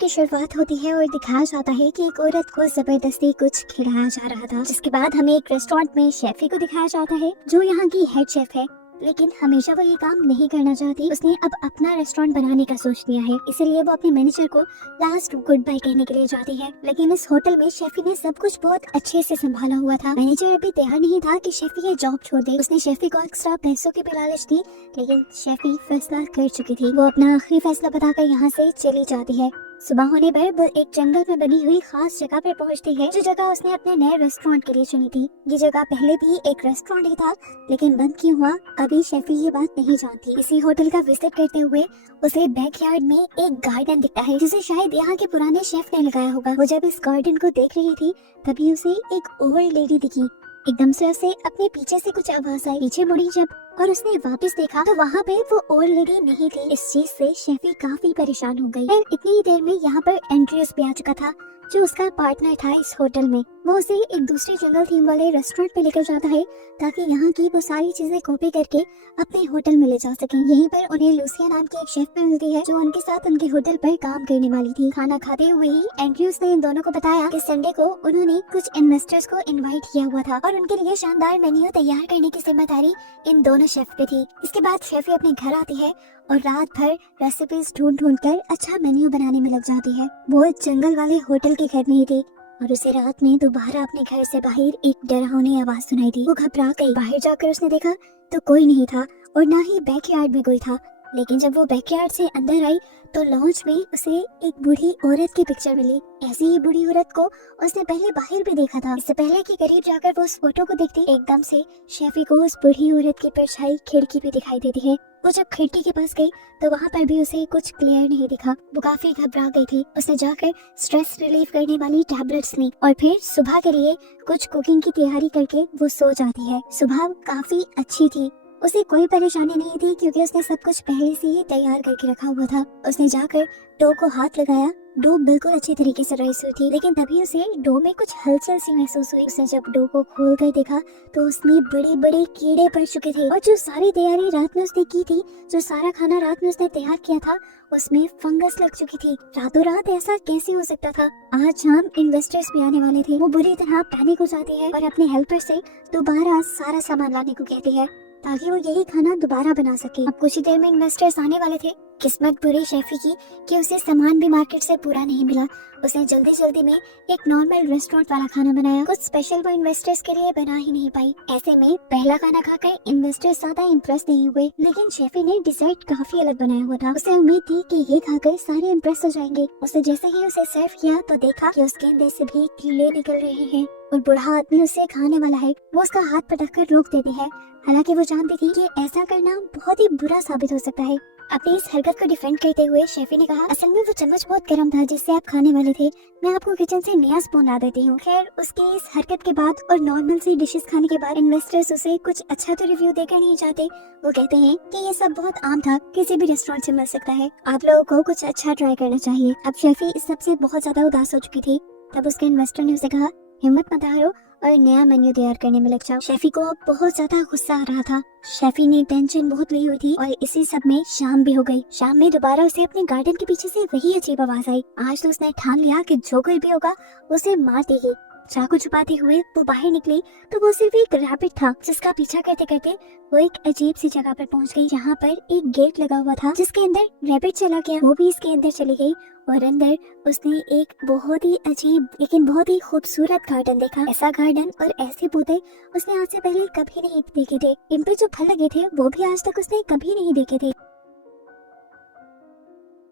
की शुरुआत होती है और दिखाया जाता है कि एक औरत को जबरदस्ती कुछ खिलाया जा रहा था, जिसके बाद हमें एक रेस्टोरेंट में शेफी को दिखाया जाता है जो यहाँ की हेड शेफ है। लेकिन हमेशा वो ये काम नहीं करना चाहती। उसने अब अपना रेस्टोरेंट बनाने का सोच लिया है, इसीलिए वो अपने मैनेजर को लास्ट गुड बाय कहने के लिए जाती है। लेकिन इस होटल में शेफी ने सब कुछ बहुत अच्छे से संभाला हुआ था। मैनेजर अभी तैयार नहीं था कि शेफी ये जॉब छोड़ दे। उसने शेफी को एक्स्ट्रा पैसों की भी लालच दी, लेकिन शेफी फैसला कर चुकी थी। वो अपना आखिरी फैसला बताकर यहाँ से चली जाती है। सुबह होने पर वो एक जंगल में बनी हुई खास जगह पर पहुंचती है, जो जगह उसने अपने नए रेस्टोरेंट के लिए चुनी थी। ये जगह पहले भी एक रेस्टोरेंट ही था, लेकिन बंद क्यों हुआ अभी शेफी ये बात नहीं जानती। इसी होटल का विजिट करते हुए उसे बैकयार्ड में एक गार्डन दिखता है, जिसे शायद यहाँ के पुराने शेफ ने लगाया होगा। वो जब इस गार्डन को देख रही थी तभी उसे एक ओल्ड लेडी दिखी। एकदम से उसे अपने पीछे से कुछ आवाज आई। पीछे मुड़ी जब और उसने वापस देखा तो वहाँ पे वो ओल्ड लेडी नहीं थी। इस चीज से शेफी काफी परेशान हो गई। और इतनी ही देर में यहाँ पर एंड्रियस भी आ चुका था, जो उसका पार्टनर था इस होटल में। वो उसे एक दूसरे जंगल थीम वाले रेस्टोरेंट पे लेकर जाता है, ताकि यहाँ की वो सारी चीजें कॉपी करके अपने होटल में ले जा सके। यहीं पर उन्हें लूसिया नाम की एक शेफ भी मिलती है, जो उनके साथ उनके होटल पर काम करने वाली थी। खाना खाते हुए ही एंड्रियस ने इन दोनों को बताया कि संडे को उन्होंने कुछ इन्वेस्टर्स को इन्वाइट किया हुआ था और उनके लिए शानदार मेन्यू तैयार करने की जिम्मेदारी इन दोनों शेफ पे थी। इसके बाद शेफी अपने घर आती है और रात भर रेसिपीज ढूंढ कर अच्छा मेन्यू बनाने में लग जाती है। वो एक जंगल वाले होटल के घर में ही थी और उसे रात में दोबारा अपने घर से बाहर एक डरावनी आवाज सुनाई दी। वो घबरा गई। बाहर जाकर उसने देखा तो कोई नहीं था और ना ही बैकयार्ड में कोई था। लेकिन जब वो बैकयार्ड से अंदर आई तो लॉन्च में उसे एक बूढ़ी औरत की पिक्चर मिली। ऐसी ही बूढ़ी औरत को उसने पहले बाहर भी देखा था। इससे पहले कि करीब जाकर वो उस फोटो को देखती, एकदम से शेफी को उस बूढ़ी औरत की परछाई खिड़की पे दिखाई देती है। वो जब खिड़की के पास गई तो वहाँ पर भी उसे कुछ क्लियर नहीं दिखा। वो काफी घबरा गई थी। उसने जाकर स्ट्रेस रिलीफ करने वाली टैबलेट्स ली और फिर सुबह के लिए कुछ कुकिंग की तैयारी करके वो सो जाती है। सुबह काफी अच्छी थी, उसे कोई परेशानी नहीं थी क्योंकि उसने सब कुछ पहले से ही तैयार करके रखा हुआ था। उसने जाकर डो को हाथ लगाया। डो बिल्कुल अच्छी तरीके से राइस हुई थी, लेकिन तभी उसे डो में कुछ हलचल सी महसूस हुई। उसने जब डो को खोल कर देखा तो उसमें बड़े बड़े कीड़े पड़ चुके थे और जो सारी तैयारी रात में उसने की थी, जो सारा खाना रात में उसने तैयार किया था, उसमें फंगस लग चुकी थी। रातों रात ऐसा कैसे हो सकता था? आज शाम इन्वेस्टर्स भी आने वाले थे। वो बुरी तरह पैनिक हो जाती है और अपने हेल्पर से दोबारा सारा सामान लाने को कहती है, ताकि वो यही खाना दोबारा बना सके। अब कुछ ही देर में इन्वेस्टर्स आने वाले थे। किस्मत बुरी शेफी की कि उसे सामान भी मार्केट से पूरा नहीं मिला। उसने जल्दी जल्दी में एक नॉर्मल रेस्टोरेंट वाला खाना बनाया। कुछ स्पेशल वो इन्वेस्टर्स के लिए बना ही नहीं पाई। ऐसे में पहला खाना खाकर इन्वेस्टर्स ज्यादा इम्प्रेस नहीं हुए, लेकिन शेफी ने डिजर्ट काफी अलग बनाया हुआ था। उसे उम्मीद थी कि ये खाकर सारे इम्प्रेस हो जाएंगे। उसने जैसे ही उसे सर्व किया तो देखा कि उसके अंदर से भी कीड़े निकल रहे हैं और बूढ़ा आदमी उसे खाने वाला है। वो उसका हाथ पटक कर रोक देती है, हालांकि वो जानती थी कि ऐसा करना बहुत ही बुरा साबित हो सकता है। अपनी इस हरकत को डिफेंड करते हुए शेफी ने कहा, असल में वो चम्मच बहुत गर्म था जिससे आप खाने वाले थे। मैं आपको किचन से नया स्पून ला देती हूँ। खैर, उसके इस हरकत के बाद और नॉर्मल सी डिशेस खाने के बाद इन्वेस्टर्स उसे कुछ अच्छा तो रिव्यू देकर नहीं चाहते। वो कहते हैं कि ये सब बहुत आम था, किसी भी रेस्टोरेंट से मिल सकता है, आप लोगों को कुछ अच्छा ट्राई करना चाहिए। अब शेफी इस सबसे बहुत ज्यादा उदास हो चुकी थी। तब उसके इन्वेस्टर ने उसे कहा, हिम्मत मत हारो और नया मेन्यू तैयार करने में लग जाओ। शेफी को बहुत ज्यादा गुस्सा आ रहा था। शेफी ने टेंशन बहुत ली हुई थी और इसी सब में शाम भी हो गई। शाम में दोबारा उसे अपने गार्डन के पीछे से वही अजीब आवाज आई। आज तो उसने ठान लिया कि जो कोई भी होगा उसे मार देगी। चाकू छुपाते हुए वो बाहर निकली तो वो सिर्फ एक रैबिट था, जिसका पीछा करते करते वो एक अजीब सी जगह पर पहुंच गई, जहाँ पर एक गेट लगा हुआ था जिसके अंदर रैबिट चला गया। वो भी इसके अंदर चली गई और अंदर उसने एक बहुत ही अजीब लेकिन बहुत ही खूबसूरत गार्डन देखा। ऐसा गार्डन और ऐसे पौधे उसने आज से पहले कभी नहीं देखे थे। इन पे जो फल लगे थे वो भी आज तक उसने कभी नहीं देखे थे।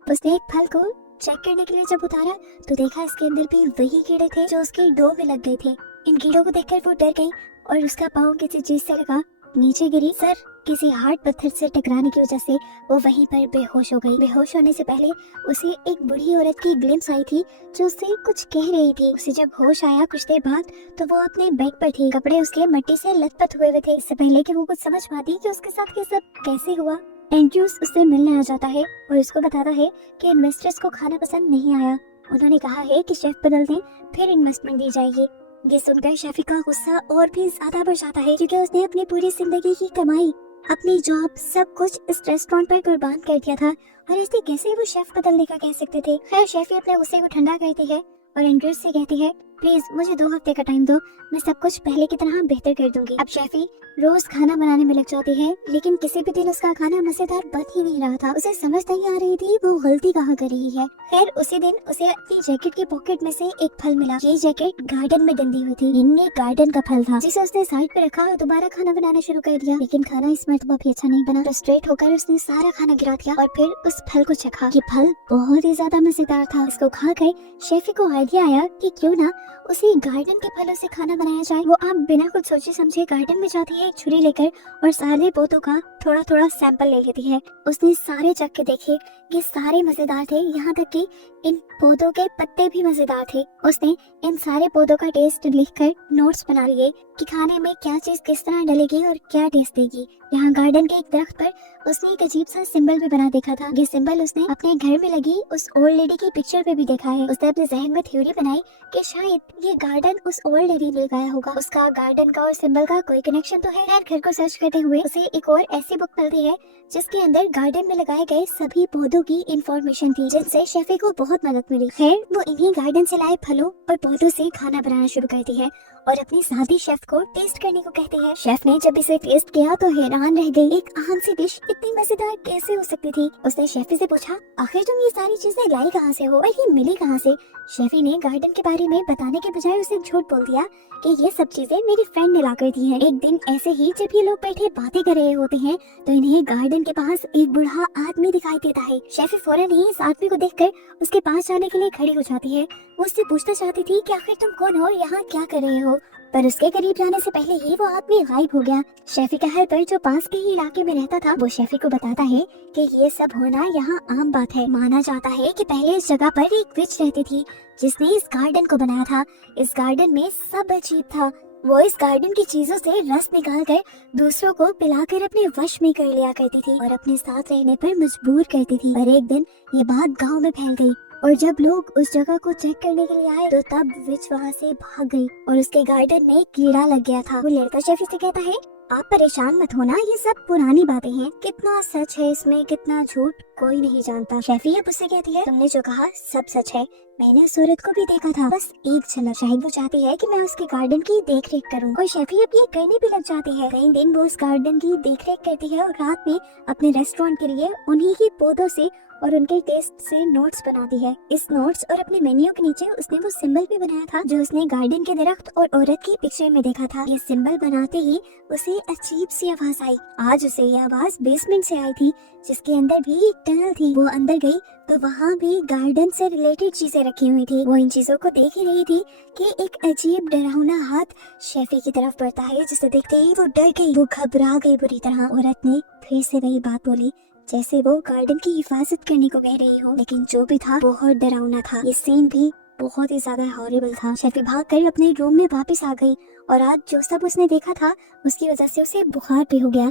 उसने एक फल को चेक करने के लिए जब उतारा तो देखा इसके अंदर भी वही कीड़े थे जो उसके डो में लग गए थे। इन कीड़ों को देखकर वो डर गई और उसका पाँव किसी चीज से लगा, नीचे गिरी। सर किसी हार्ड पत्थर से टकराने की वजह से वो वहीं पर बेहोश हो गई। बेहोश होने से पहले उसे एक बूढ़ी औरत की ग्लिम्स आई थी जो उससे कुछ कह रही थी। उसे जब होश आया कुछ देर बाद तो वो अपने बेड पर थी। कपड़े उसके मिट्टी से लथपथ हुए हुए थे। इससे पहले कि वो कुछ समझ पाती कि उसके साथ ये सब कैसे हुआ, एंड्रयूस उससे मिलने आ जाता है और उसको बताता है कि इन्वेस्टर्स को खाना पसंद नहीं आया। उन्होंने कहा है कि शेफ बदल दें फिर इन्वेस्टमेंट दी जाएगी। ये सुनकर शेफी का गुस्सा और भी ज्यादा बढ़ जाता है, क्योंकि उसने अपनी पूरी जिंदगी की कमाई अपनी जॉब, सब कुछ इस रेस्टोरेंट पर कुर्बान कर दिया था और ऐसे कैसे वो शेफ बदलने का कह सकते थे। खैर शेफी अपने गुस्से को ठंडा करती है और एंड्रयू से कहती है, प्लीज मुझे 2 हफ्ते का टाइम दो, मैं सब कुछ पहले की तरह बेहतर कर दूंगी। अब शेफी रोज खाना बनाने में लग जाती है, लेकिन किसी भी दिन उसका खाना मजेदार बन ही नहीं रहा था। उसे समझ नहीं आ रही थी वो गलती कहाँ कर रही है। खैर उसी दिन उसे अपनी जैकेट की पॉकेट में से एक फल मिला। ये जैकेट गार्डन में डंडी हुई थी। ये गार्डन का फल था जिसे उसने साइड पे रखा और दोबारा खाना बनाना शुरू कर दिया, लेकिन खाना इस मर्तबा भी अच्छा नहीं बना। फ्रस्ट्रेट होकर उसने सारा खाना गिरा दिया और फिर उस फल को चखा। ये फल बहुत ही ज्यादा मजेदार था। इसको खाकर शेफी को आइडिया आया कि क्यों ना उसी गार्डन के फलों से खाना बनाया जाए। वो अब बिना कुछ सोचे समझे गार्डन में जाती है एक छुरी लेकर और सारे पौधों का थोड़ा थोड़ा सैंपल ले लेती है। उसने सारे चख के देखे, ये सारे मजेदार थे, यहाँ तक कि इन पौधों के पत्ते भी मजेदार थे। उसने इन सारे पौधों का टेस्ट लिखकर नोट्स बना लिए कि खाने में क्या चीज किस तरह डलेगी और क्या टेस्ट देगी। यहाँ गार्डन के एक दरख्त पर उसने एक अजीब सा सिंबल भी बना देखा था। ये सिंबल उसने अपने घर में लगी उस ओल्ड लेडी की पिक्चर पे भी देखा है। उसने अपने जहन में थ्योरी बनाई कि शायद ये गार्डन उस ओल्ड लेडी ले गया होगा। उसका गार्डन का और सिंबल का कोई कनेक्शन तो है। घर को सर्च करते हुए उसे एक और ऐसी बुक मिलती है जिसके अंदर गार्डन में लगाए गए सभी पौधों की इंफॉर्मेशन थी, जिनसे शेफी को बहुत मदद मिली। खैर वो इन्हीं गार्डन से लाए फलों और पौधों से खाना बनाना शुरू करती है और अपनी साथी शेफ को टेस्ट करने को कहती है। शेफ ने जब इसे टेस्ट किया तो हैरान रह गई। एक आम सी डिश इतनी मजेदार कैसे हो सकती थी। उसने शेफी से पूछा, आखिर तुम ये सारी चीजें लाई कहाँ से हो और ये मिली कहाँ से। शेफी ने गार्डन के बारे में बताने के बजाय उसे झूठ बोल दिया कि ये सब चीजें मेरी फ्रेंड ने ला कर दी है। एक दिन ऐसे ही जब ये लोग बैठे बातें कर रहे होते हैं तो इन्हें गार्डन के पास एक बूढ़ा आदमी दिखाई देता है। शेफी फौरन ही इस आदमी को देखकर उसके पास जाने के लिए खड़ी हो जाती है। वो उससे पूछना चाहती थी कि आखिर तुम कौन हो और यहाँ क्या कर रहे हो, पर उसके करीब जाने से पहले ही वो आदमी गायब हो गया। शेफी का हेल्पर जो पास के ही इलाके में रहता था वो शेफी को बताता है कि ये सब होना यहाँ आम बात है। माना जाता है कि पहले इस जगह पर एक विच रहती थी जिसने इस गार्डन को बनाया था। इस गार्डन में सब अजीब था। वो इस गार्डन की चीजों से रस निकाल कर दूसरों को पिलाकर अपने वश में कर लिया करती थी और अपने साथ रहने पर मजबूर करती थी। और एक दिन ये बात गांव में फैल गई और जब लोग उस जगह को चेक करने के लिए आए तो तब विच वहाँ से भाग गई और उसके गार्डन में कीड़ा लग गया था। वो लड़का शेफी से कहता है, आप परेशान मत होना, ये सब पुरानी बातें हैं। कितना सच है इसमें, कितना झूठ, कोई नहीं जानता। शेफी अब उससे कहती है, तुमने जो कहा सब सच है, मैंने उस औरत को भी देखा था, बस एक झलक। शायद वो चाहती है कि मैं उसके गार्डन की देख रेख करूँ। और शेफी अब ये करने भी लग जाती है। कई दिन वो उस गार्डन की देख रेख करती है और रात में अपने रेस्टोरेंट के लिए उन्हीं ही पौधों से और उनके टेस्ट से नोट्स बनाती है। इस नोट्स और अपने मेन्यू के नीचे उसने वो सिंबल भी बनाया था जो उसने गार्डन के दरख्त और औरत की पिक्चर में देखा था। ये सिंबल बनाते ही उसे अजीब सी आवाज आई। आज उसे ये आवाज बेसमेंट से आई थी जिसके अंदर भी एक टनल थी। वो अंदर गई तो वहाँ भी गार्डन से रिलेटेड चीजें रखी हुई थी। वो इन चीजों को देख ही रही थी कि एक अजीब डरावना हाथ शेफी की तरफ बढ़ता है, जिसे देखते ही वो डर गई। वो घबरा गई बुरी तरह। औरत ने फिर से वही बात बोली जैसे वो गार्डन की हिफाजत करने को कह रही हो, लेकिन जो भी था बहुत डरावना था। ये सीन भी बहुत ही ज्यादा हॉरिबल था। शेफी भागकर अपने रूम में वापस आ गई और आज जो सब उसने देखा था उसकी वजह से उसे बुखार भी हो गया।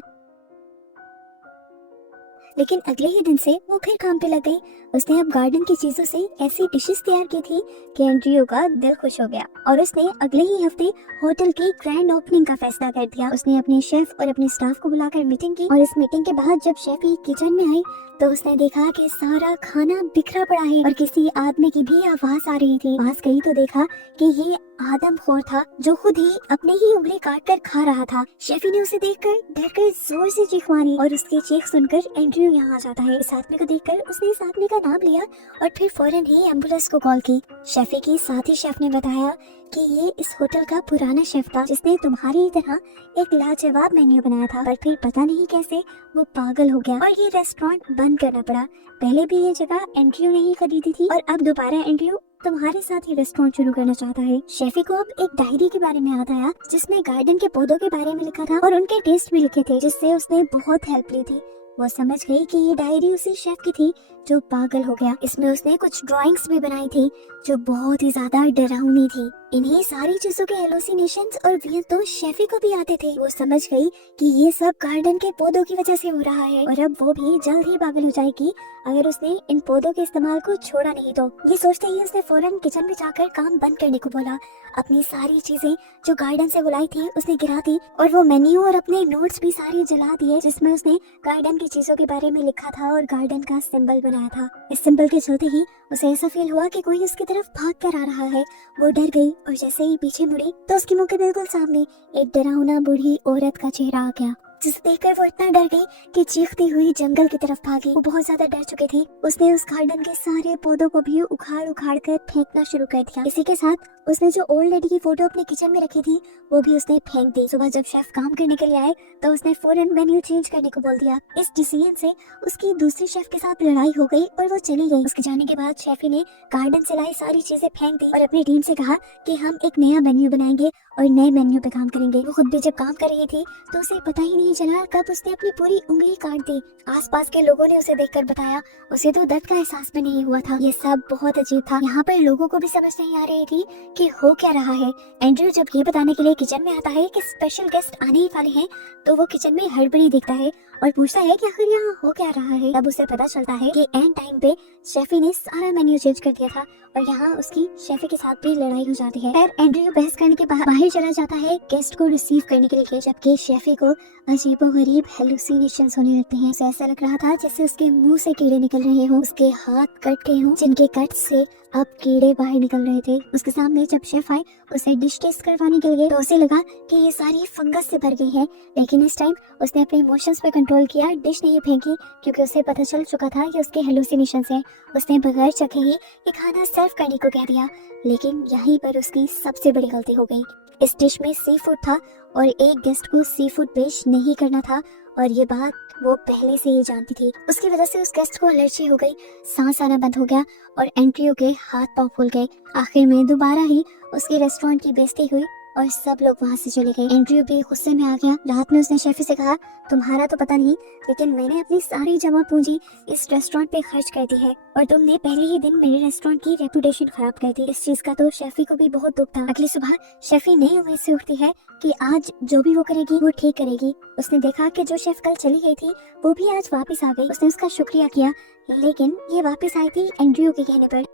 लेकिन अगले ही दिन से वो फिर काम पे लग गई। उसने अब गार्डन की चीजों से ऐसी डिशेस तैयार की थी कि एंड्रयू का दिल खुश हो गया और उसने अगले ही हफ्ते होटल की ग्रैंड ओपनिंग का फैसला कर दिया। उसने अपने शेफ और अपने स्टाफ को बुलाकर मीटिंग की और इस मीटिंग के बाद जब शेफी किचन में आई तो उसने देखा कि सारा खाना बिखरा पड़ा है और किसी आदमी की भी आवाज आ रही थी। पास गई तो देखा कि ये आदमखोर था जो खुद ही अपने ही उंगली काट कर खा रहा था। शेफी ने उसे देखकर डरकर जोर से चीख मारी और उसकी चीख सुनकर एंड्रयू यहाँ आ जाता है। इस आदमी को देखकर उसने इस आदमी का नाम लिया और फिर फौरन ही एम्बुलेंस को कॉल की। शेफी की साथी शेफ ने बताया कि ये इस होटल का पुराना शेफ था जिसने तुम्हारी तरह एक लाजवाब मेन्यू बनाया था, पर फिर पता नहीं कैसे वो पागल हो गया और ये रेस्टोरेंट बंद करना पड़ा। पहले भी ये जगह एंड्रयू ने ही खरीदी थी और अब दोबारा एंड्रयू तुम्हारे साथ ही रेस्टोरेंट शुरू करना चाहता है। शेफी को अब एक डायरी के बारे में याद आया जिसमें गार्डन के पौधों के बारे में लिखा था और उनके टेस्ट भी लिखे थे, जिससे उसने बहुत हेल्प ली थी। वो समझ गई कि ये डायरी उसी शेफ की थी जो पागल हो गया। इसमें उसने कुछ ड्राइंग्स भी बनाई थी जो बहुत ही ज्यादा डरावनी थी। इन्हीं सारी चीजों के हेलुसिनेशंस और वियन तो शेफी को भी आते थे। वो समझ गई कि ये सब गार्डन के पौधों की वजह से हो रहा है और अब वो भी जल्द ही पागल हो जाएगी अगर उसने इन पौधों के इस्तेमाल को छोड़ा नहीं तो। ये सोचते ही उसने फौरन किचन में जाकर काम बंद करने को बोला। अपनी सारी चीजें जो गार्डन से बुलाई थी उसने गिरा दी और वो मेन्यू और अपने नोट्स भी सारे जला दिए जिसमें उसने गार्डन की चीजों के बारे में लिखा था और गार्डन का सिंबल बनाया था। इस सिंबल के चलते ही उसे ऐसा फील हुआ कि कोई उसकी तरफ भाग कर आ रहा है। वो डर गई और जैसे ही पीछे मुड़ी तो उसके मुंह के बिल्कुल सामने एक डरावना बूढ़ी औरत का चेहरा आ गया, जिसे देखकर वो इतना डर गई कि चीखती हुई जंगल की तरफ भागी। वो बहुत ज्यादा डर चुकी थी। उसने उस गार्डन के सारे पौधों को भी उखाड़ उखाड़ कर फेंकना शुरू कर दिया। इसी के साथ उसने जो ओल्ड लेडी की फोटो अपने किचन में रखी थी वो भी उसने फेंक दी। सुबह जब शेफ काम करने के लिए आए तो उसने फौरन मेन्यू चेंज करने को बोल दिया। इस डिसीजन से उसकी दूसरी शेफ के साथ लड़ाई हो गई और वो चली गई। उसके जाने के बाद शेफी ने गार्डन से लाई सारी चीजें फेंक दी और अपनी टीम से कहा कि हम एक नया मेन्यू बनाएंगे और नए मेन्यू पे काम करेंगे। वो खुद भी जब काम कर रही थी तो उसे पता ही नहीं चला कब उसने अपनी पूरी उंगली काट दी। आसपास के लोगों ने उसे देखकर बताया उसे तो दर्द का एहसास भी नहीं हुआ था। ये सब बहुत अजीब था। यहाँ पर लोगों को भी समझ नहीं आ रही थी कि हो क्या रहा है। एंड्रयू जब ये बताने के लिए किचन में आता है कि स्पेशल गेस्ट आने ही वाले हैं तो वो किचन में हड़बड़ी देखता है और पूछता है कि आखिर यहाँ हो क्या रहा है। तब उसे पता चलता है कि एंड टाइम पे शेफी ने सारा मेन्यू चेंज कर दिया था और यहाँ उसकी शेफी के साथ भी लड़ाई हो जाती है। फिर एंड्रयू बहस करने के बाद बाहर चला जाता है गेस्ट को रिसीव करने के लिए, जबकि शेफी को अजीबोगरीब हेलुसिनेशंस होने लगते हैं। उसे ऐसा लग रहा था जैसे उसके मुंह से कीड़े निकल रहे हों, उसके हाथ कट गए हों जिनके कट से अब कीड़े बाहर निकल रहे थे। उसके सामने जब शेफ आए उसे डिश टेस्ट करवाने के लिए तो उसे लगा कि ये सारी फंगस से भर गई है, लेकिन इस टाइम उसने अपने इमोशंस पे कंट्रोल किया, डिश नहीं फेंकी क्योंकि उसे पता चल चुका था कि उसके हेलुसिनेशंस हैं। उसने बगैर चखे ही ये खाना सर्व करने को कह दिया, लेकिन यहीं पर उसकी सबसे बड़ी गलती हो गई। इस डिश में सी फूड था और एक गेस्ट को सी फूड पेश नहीं करना था और ये बात वो पहले से ही जानती थी। उसकी वजह से उस गेस्ट को एलर्जी हो गई, सांस आना बंद हो गया और एंड्रयू के हाथ पांव फूल गए। आखिर में दोबारा ही उसके रेस्टोरेंट की बेइज्जती हुई और सब लोग वहाँ से चले गए। एंड्रयू भी गुस्से में आ गया। रात में उसने शेफी से कहा तुम्हारा तो पता नहीं, लेकिन मैंने अपनी सारी जमा पूंजी इस रेस्टोरेंट पे खर्च कर दी है और तुमने पहले ही दिन मेरे रेस्टोरेंट की रेपुटेशन खराब कर दी। इस चीज का तो शेफी को भी बहुत दुख था। अगली सुबह शेफी नई उम्मीद से उठती है कि आज जो भी वो करेगी वो ठीक करेगी। उसने देखा कि जो शेफ कल चली गई थी वो भी आज वापस आ गई। उसने उसका शुक्रिया किया, लेकिन ये वापस आई थी एंड्रयू के कहने पर।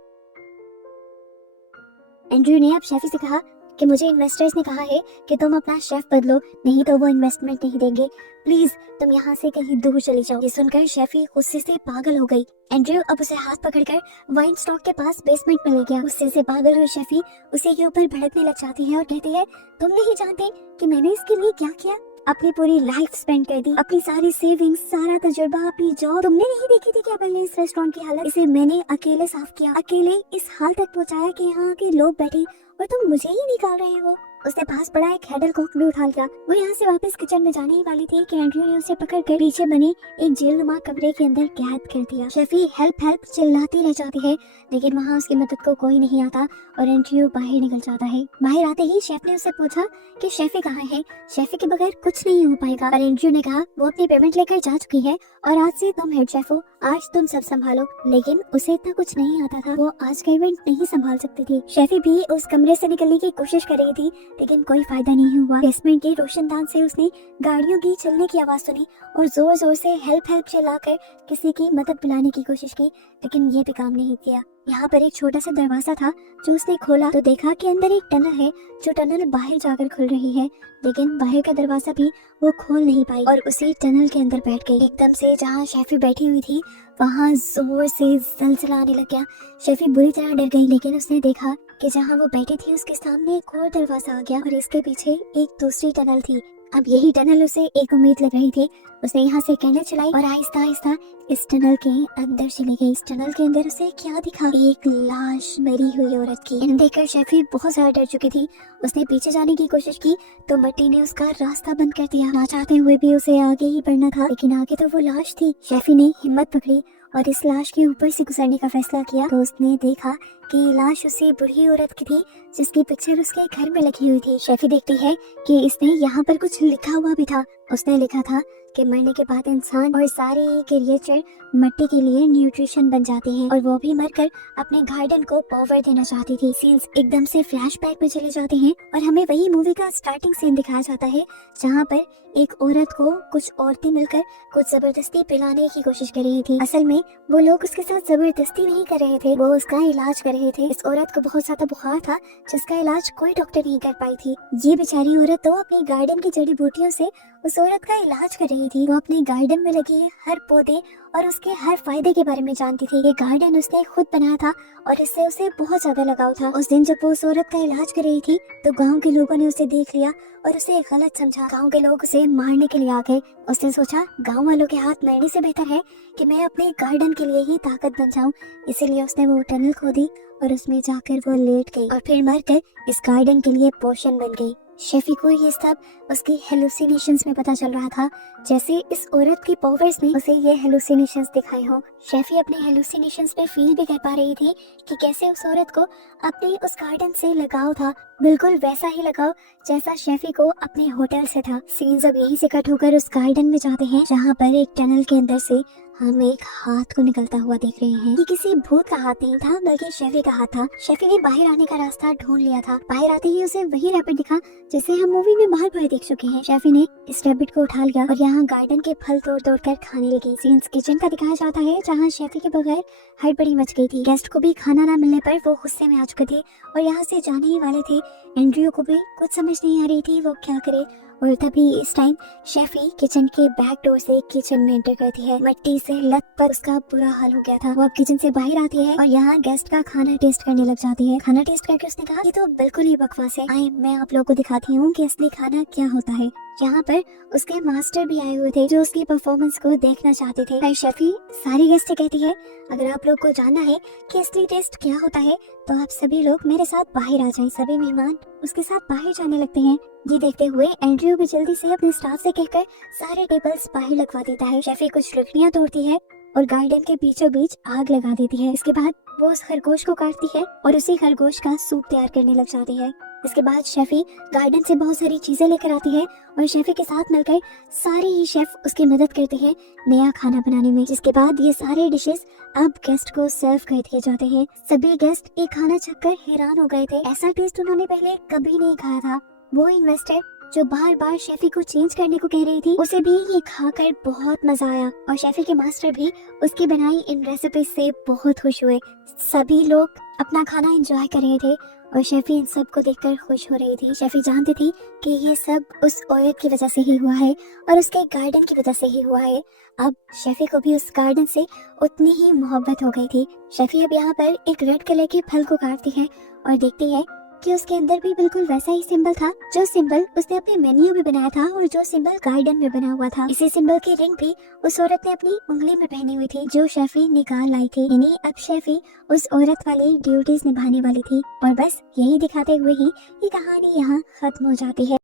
एंड्रयू ने अब शेफी से कहा कि मुझे इन्वेस्टर्स ने कहा है कि तुम अपना शेफ बदलो, नहीं तो वो इन्वेस्टमेंट नहीं देंगे। प्लीज तुम यहाँ से कहीं दूर चली जाओ। ये सुनकर शेफी गुस्से से पागल हो गई। एंड्रयू अब उसे हाथ पकड़कर वाइन स्टॉक के पास बेसमेंट में ले गया। गुस्से से पागल हुई शेफी उसे के ऊपर भड़कने लग जाती है और कहती है तुम नहीं जानते कि मैंने इसके लिए क्या किया। अपनी पूरी लाइफ स्पेंड कर दी, अपनी सारी सेविंग्स, सारा तजुर्बा, अपनी जॉब। तुमने नहीं देखी थी क्या पहले इस रेस्टोरेंट की हालत? इसे मैंने अकेले साफ किया, अकेले इस हाल तक पहुंचाया कि यहाँ के लोग बैठे और तुम मुझे ही निकाल रहे हो। उसने पास पड़ा एक हैंडल कॉक भी उठा लिया। वो यहाँ से वापस किचन में जाने ही वाली थी कि एंड्रयू ने उसे पकड़कर पीछे बने एक जेलनुमा कमरे के अंदर कैद कर दिया। शेफी हेल्प हेल्प चिल्लाती रह जाती है, लेकिन वहाँ उसकी मदद को कोई नहीं आता और एंड्रयू बाहर निकल जाता है। बाहर आते ही शेफ ने उससे पूछा कि शेफी कहाँ है। शेफी के बगैर कुछ नहीं हो पाएगा, पर एंड्रयू ने कहा वो अपनी पेमेंट लेकर जा चुकी है और आज से तुम हेड शेफ हो, आज तुम सब संभालो। लेकिन उसे इतना कुछ नहीं आता था, वो आज का इवेंट नहीं संभाल सकती थी। शेफी भी उस कमरे से निकलने की कोशिश कर रही थी, लेकिन कोई फायदा नहीं हुआ। बेसमेंट के रोशनदान से उसने गाड़ियों की चलने की आवाज सुनी और जोर जोर से हेल्प हेल्प चिल्लाकर किसी की मदद बुलाने की कोशिश की, लेकिन ये भी काम नहीं किया। यहाँ पर एक छोटा सा दरवाजा था जो उसने खोला तो देखा कि अंदर एक टनल है जो टनल बाहर जाकर खुल रही है, लेकिन बाहर का दरवाजा भी वो खोल नहीं पाई और उसी टनल के अंदर बैठ गई। एकदम से जहाँ शेफी बैठी हुई थी वहाँ जोर से जलजला आने लग गया। शेफी बुरी तरह डर गई, लेकिन उसने देखा कि जहाँ वो बैठी थी उसके सामने एक और दरवाजा आ गया और इसके पीछे एक दूसरी टनल थी। अब यही टनल उसे एक उम्मीद लग रही थी। उसने यहाँ से कैंडल चलाई और आहिस्ता आहिस्ता इस टनल के अंदर चली गई। इस टनल के अंदर उसे क्या दिखा? एक लाश, मरी हुई औरत की। इन्हें देखकर शेफी बहुत ज्यादा डर चुकी थी। उसने पीछे जाने की कोशिश की तो मट्टी ने उसका रास्ता बंद कर दिया। ना चाहते हुए भी उसे आगे ही बढ़ना था, लेकिन आगे तो वो लाश थी। शेफी ने हिम्मत पकड़ी और इस लाश के ऊपर से गुजरने का फैसला किया तो उसने देखा कि लाश उसी बुढ़ी औरत की थी जिसकी पिक्चर उसके घर में लगी हुई थी। शेफी देखती है कि इसने यहाँ पर कुछ लिखा हुआ भी था। उसने लिखा था कि मरने के बाद इंसान और सारे क्रिएचर मिट्टी के लिए न्यूट्रिशन बन जाते हैं और वो भी मरकर अपने गार्डन को पावर देना चाहती थी। सीन्स एकदम से फ्लैशबैक में चले जाते हैं और हमें वही मूवी का स्टार्टिंग सीन दिखाया जाता है जहाँ पर एक औरत को कुछ औरतें मिलकर कुछ जबरदस्ती पिलाने की कोशिश कर रही थी। असल में वो लोग उसके साथ जबरदस्ती नहीं कर रहे थे, वो उसका इलाज कर रहे थे। इस औरत को बहुत ज्यादा बुखार था जिसका इलाज कोई डॉक्टर नहीं कर पाई थी। ये बेचारी औरत तो अपनी गार्डन की जड़ी बूटियों से उस औरत का इलाज कर रही थी। वो अपने गार्डन में लगे हर पौधे और उसके हर फायदे के बारे में जानती थी। ये गार्डन उसने खुद बनाया था और इससे उसे बहुत ज्यादा लगाव था। उस दिन जब वो उस औरत का इलाज कर रही थी तो गांव के लोगों ने उसे देख लिया और उसे गलत समझा। गांव के लोग उसे मारने के लिए आ गए। उसने सोचा गांव वालों के हाथ मरने से बेहतर है कि मैं अपने गार्डन के लिए ही ताकत बन जाऊं। इसीलिए उसने वो टनल खोदी और उसमें जाकर वो लेट गई और फिर मरकर इस गार्डन के लिए पोषण बन गई। शेफी को ये सब उसकी हेलुसिनेशंस में पता चल रहा था, जैसे इस औरत की पावर्स ने उसे ये हेलुसिनेशंस दिखाए हों। शेफी अपने हेलुसिनेशंस में फील भी कर पा रही थी कि कैसे उस औरत को अपने उस गार्डन से लगाव था, बिल्कुल वैसा ही लगाव जैसा शेफी को अपने होटल से था। सीन्स अब यहीं से कट होकर उस गार्डन में जाते हैं जहाँ पर एक टनल के अंदर से हम एक हाथ को निकलता हुआ देख रहे हैं। ये किसी भूत का हाथ नहीं था बल्कि शेफी का हाथ था। शेफी ने बाहर आने का रास्ता ढूंढ लिया था। बाहर आते ही उसे वही रैबिट दिखा जिसे हम मूवी में बार बार देख चुके हैं। शेफी ने इस रैबिट को उठा लिया और यहाँ गार्डन के फल तोड़ तोड़ कर खाने लगी। सीन्स किचन का दिखाया जाता है जहाँ शेफी के बगैर हड़बड़ी मच गई थी। गेस्ट को भी खाना न मिलने पर वो गुस्से में आ चुके थे और यहाँ से जाने ही वाले थे। एंड्रयू को भी कुछ समझ नहीं आ रही थी वो क्या करे और तभी इस टाइम शेफी किचन के बैक डोर से किचन में एंटर करती है। मिट्टी से लत पर उसका बुरा हाल हो गया था। वो अब किचन से बाहर आती है और यहाँ गेस्ट का खाना टेस्ट करने लग जाती है। खाना टेस्ट करके उसने कहा ये तो बिल्कुल ही बकवास है, आए मैं आप लोगों को दिखाती हूँ कि असली खाना क्या होता है। यहाँ पर उसके मास्टर भी आए हुए थे जो उसकी परफॉर्मेंस को देखना चाहते थे। पर शेफी सारी गेस्ट से कहती है अगर आप लोग को जानना है कि असली टेस्ट क्या होता है तो आप सभी लोग मेरे साथ बाहर आ जाएं। सभी मेहमान उसके साथ बाहर जाने लगते हैं। ये देखते हुए एंड्रयू भी जल्दी से अपने स्टाफ से कहकर सारे टेबल्स बाहर लगवा देता है। शेफी कुछ लकड़ियाँ तोड़ती है और गार्डन के बीचों बीच आग लगा देती है। इसके बाद वो उस खरगोश को काटती है और उसी खरगोश का सूप तैयार करने लग जाती है। इसके बाद शेफी गार्डन से बहुत सारी चीजें लेकर आती है और शेफी के साथ मिलकर सारे ही शेफ उसकी मदद करते हैं नया खाना बनाने में। जिसके बाद ये सारे डिशेस अब गेस्ट को सर्व कर दिए जाते हैं। सभी गेस्ट ये खाना छककर हैरान हो गए थे। ऐसा टेस्ट उन्होंने पहले कभी नहीं खाया था। वो इन्वेस्टर जो बार बार शेफी को चेंज करने को कह रही थी उसे भी ये खाकर बहुत मजा आया और शेफी के मास्टर भी उसकी बनाई इन रेसिपी से बहुत खुश हुए। सभी लोग अपना खाना एंजॉय कर रहे थे और शेफी इन सब को देखकर खुश हो रही थी। शेफी जानती थी कि ये सब उस औरत की वजह से ही हुआ है और उसके गार्डन की वजह से ही हुआ है। अब शेफी को भी उस गार्डन से उतनी ही मोहब्बत हो गई थी। शेफी अब यहाँ पर एक रेड कलर के फल को काटती है और देखती है कि उसके अंदर भी बिल्कुल वैसा ही सिंबल था जो सिंबल उसने अपने मेन्यू में बनाया था और जो सिंबल गार्डन में बना हुआ था। इसी सिंबल की रिंग भी उस औरत ने अपनी उंगली में पहनी हुई थी जो शेफी निकाल लाई थी। यानी अब शेफी उस औरत वाली ड्यूटीज निभाने वाली थी और बस यही दिखाते हुए ही ये कहानी यहाँ खत्म हो जाती है।